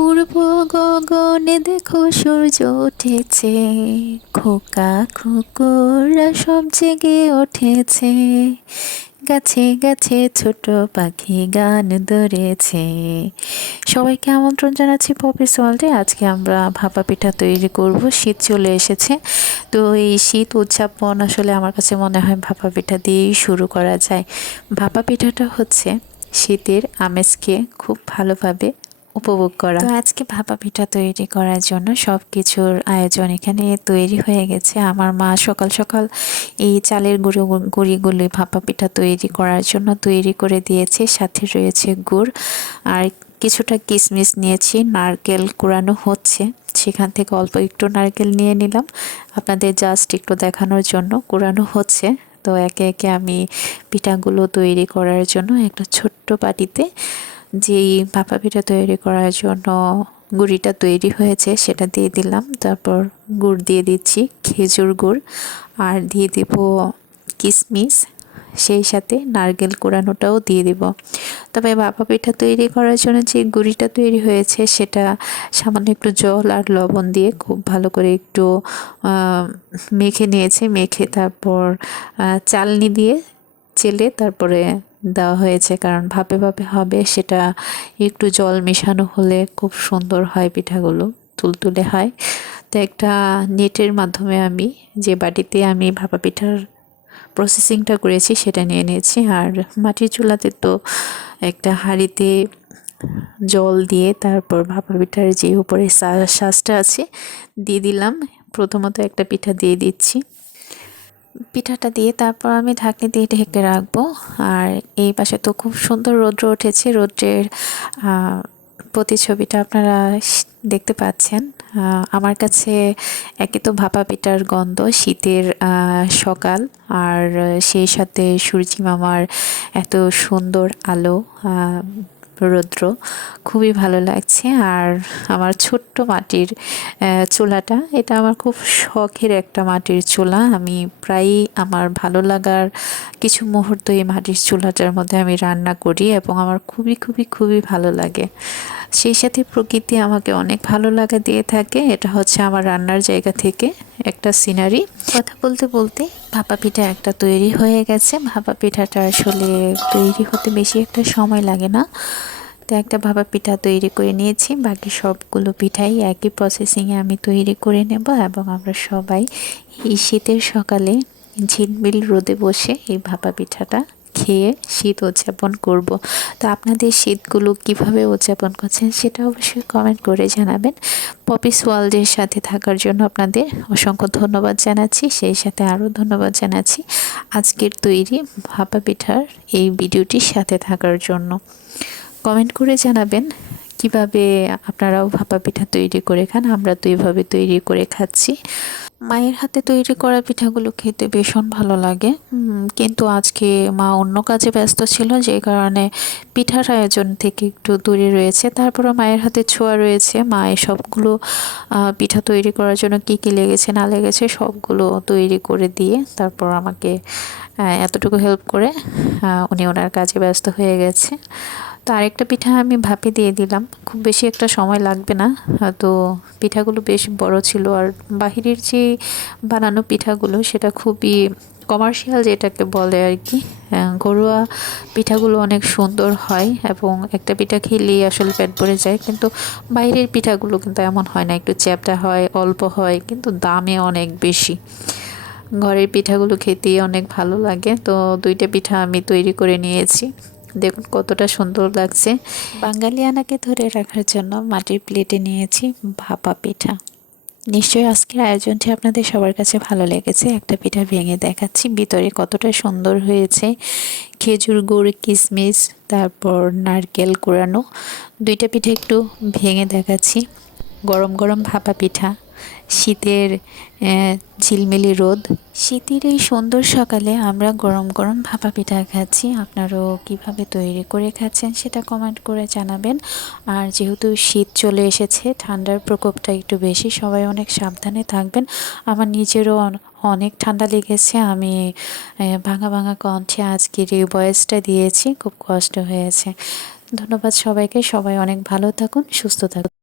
পূর্ব গগনে দেখো সূর্য উঠেছে, খোকা খুকুরা সব জেগে উঠেছে। গাছে গাছে ছোট পাখি গান ধরেছে। সবাইকে আমন্ত্রণ জানাচ্ছি পপিস ওয়ার্ল্ডে আজকে আমরা ভাপা পিঠা তৈরি করব। শীত চলে এসেছে। তো এই শীত উদযাপন আসলে আমার কাছে মনে হয় ভাপা পিঠা দিয়েই শুরু করা যায়। ভাপা পিঠাটা হচ্ছে শীতের আমেজকে খুব ভালোভাবে উপভোগ করা। তো আজকে ভাপা পিঠা তৈরি করার জন্য সব কিছুর আয়োজন এখানে তৈরি হয়ে গেছে। আমার মা সকাল সকাল এই চালের গুঁড়ো গুঁড়িগুলি ভাপা পিঠা তৈরি করার জন্য তৈরি করে দিয়েছে। সাথে রয়েছে গুড় আর কিছুটা কিশমিশ নিয়েছি। নারকেল কুড়ানো হচ্ছে। সেখান থেকে অল্প একটু নারকেল নিয়ে নিলাম। আপনাদের জাস্ট একটু দেখানোর জন্য কুড়ানো হচ্ছে। তো একে একে আমি পিঠাগুলো তৈরি করার জন্য একটা ছোট্ট বাটিতে যেই ভাপা পিঠা তৈরি করার জন্য গুড়িটা তৈরি হয়েছে, সেটা দিয়ে দিলাম। তারপর গুড় দিয়ে দিচ্ছি, খেজুর গুড়। আর দিয়ে দেব কিশমিশ সেই সাথে নারকেল কোড়ানোটাও দিয়ে দিব। তবে ভাপা পিঠা তৈরি করার জন্য যে গুড়িটা তৈরি হয়েছে, সেটা সামান্য একটু জল আর লবণ দিয়ে খুব ভালো করে একটু মেখে নিয়েছে। মেখে তারপর চালনি দিয়ে চেলে তারপরে দেওয়া হয়েছে, কারণ ভাপে ভাপে হবে, সেটা একটু জল মেশানো হলে খুব সুন্দর হয় পিঠাগুলো, তুলতুলে হয়। তো একটা নেটের মাধ্যমে আমি যে বাটিতে আমি ভাপা পিঠার প্রসেসিংটা করেছি, সেটা নিয়ে নিয়েছি। আর মাটির চুলাতে তো একটা হাঁড়িতে জল দিয়ে তারপর ভাপা পিঠার যে উপরে শ্বাসটা আছে, দিয়ে দিলাম। প্রথমত একটা পিঠা দিয়ে দিচ্ছি। পিঠাটা দিয়ে তারপর আমি ঢাকনি দিয়ে ঢেকে রাখব। আর এই পাশে তো খুব সুন্দর রৌদ্র উঠেছে। রৌদ্রের প্রতিছবিটা আপনারা দেখতে পাচ্ছেন। আমার কাছে একে তো ভাপা পিঠার গন্ধ, শীতের সকাল। আর সেই সাথে সূর্যি মামার এত সুন্দর আলো রৌদ্র। খুবই ভালো লাগছে। আর আমার ছোট্ট মাটির চুলাটা, এটা আমার খুব শখের একটা মাটির চুলা। আমি প্রায়ই আমার ভালো লাগার কিছু মুহূর্ত এই মাটির চুলাটার মধ্যে আমি রান্না করি এবং আমার খুবই খুবই খুবই ভালো লাগে। সেই সাথে প্রকৃতি আমাকে অনেক ভালো লাগা দিয়ে থাকে। এটা হচ্ছে আমার রান্নার জায়গা থেকে একটা সিনারি। কথা বলতে বলতে ভাপা পিঠা একটা তৈরি হয়ে গেছে। ভাপা পিঠাটা আসলে তৈরি হতে বেশি একটা সময় লাগে না। তো একটা ভাপা পিঠা তৈরি করে নিয়েছি। বাকি সবগুলো পিঠাই একই প্রসেসিংয়ে আমি তৈরি করে নেব এবং আমরা সবাই এই শীতের সকালে ঝিলমিল রোদে বসে এই ভাপা পিঠাটা খেয়ে শীত উদযাপন করব। তো আপনাদের শীতগুলো কীভাবে উদযাপন করছেন সেটা অবশ্যই কমেন্ট করে জানাবেন। পপিস ওয়ার্ল্ডের সাথে থাকার জন্য আপনাদের অসংখ্য ধন্যবাদ জানাচ্ছি। সেই সাথে আরও ধন্যবাদ জানাচ্ছি আজকের তৈরি ভাপা পিঠার এই ভিডিওটির সাথে থাকার জন্য। কমেন্ট করে জানাবেন কীভাবে আপনারাও ভাপা পিঠা তৈরি করে খান। আমরা তো এইভাবে তৈরি করে খাচ্ছি। মায়ের হাতে তৈরি করা পিঠাগুলো খেতে ভীষণ ভালো লাগে। কিন্তু আজকে মা অন্য কাজে ব্যস্ত ছিল, যে কারণে পিঠার আয়োজন থেকে একটু দূরে রয়েছে। তারপরে মায়ের হাতে ছোঁয়া রয়েছে। মা সবগুলো পিঠা তৈরি করার জন্য কি কি লেগেছে, না লেগেছে সবগুলো তৈরি করে দিয়ে তারপর আমাকে এতটুকু হেল্প করে উনি ওনার কাজে ব্যস্ত হয়ে গেছে। তো আরেকটা পিঠা আমি ভাপে দিয়ে দিলাম। খুব বেশি একটা সময় লাগবে না। তো পিঠাগুলো বেশ বড় ছিল আর বাহিরের যে বানানো পিঠাগুলো সেটা খুবই কমার্শিয়াল যেটাকে বলে আর কি ঘরোয়া পিঠাগুলো অনেক সুন্দর হয় এবং একটা পিঠা খেলেই আসলে পেট ভরে যায়। কিন্তু বাইরের পিঠাগুলো কিন্তু এমন হয় না, একটু চ্যাপটা হয়, অল্প হয়, কিন্তু দামে অনেক বেশি। ঘরের পিঠাগুলো খেতেই অনেক ভালো লাগে। তো দুইটা পিঠা আমি তৈরি করে নিয়েছি। দেখুন কতটা সুন্দর লাগছে। বাঙালিয়ানাকে ধরে রাখার জন্য মাটির প্লেটে নিয়েছি ভাপা পিঠা। নিশ্চয়ই আজকের আয়োজনটি আপনাদের সবার কাছে ভালো লেগেছে। একটা পিঠা ভেঙে দেখাচ্ছি। ভিতরে কতটা সুন্দর হয়েছে। খেজুর গুড় কিশমিশ তারপর নারকেল কুড়ানো। দুইটা পিঠা একটু ভেঙে দেখাচ্ছি। গরম গরম ভাপা পিঠা। শীতের ঝিলমিলি রোদ। শীতের এই সুন্দর সকালে আমরা গরম গরম ভাপা পিঠা খাচ্ছি। আপনারাও কীভাবে তৈরি করে খাচ্ছেন সেটা কমেন্ট করে জানাবেন। আর যেহেতু শীত চলে এসেছে, ঠান্ডার প্রকোপটা একটু বেশি, সবাই অনেক সাবধানে থাকবেন। আমার নিজেরও অনেক ঠান্ডা লেগেছে। আমি ভাঙা ভাঙা কণ্ঠে আজকের এই বয়সটা দিয়েছি। খুব কষ্ট হয়েছে। ধন্যবাদ সবাইকে। সবাই অনেক ভালো থাকুন, সুস্থ থাকুন।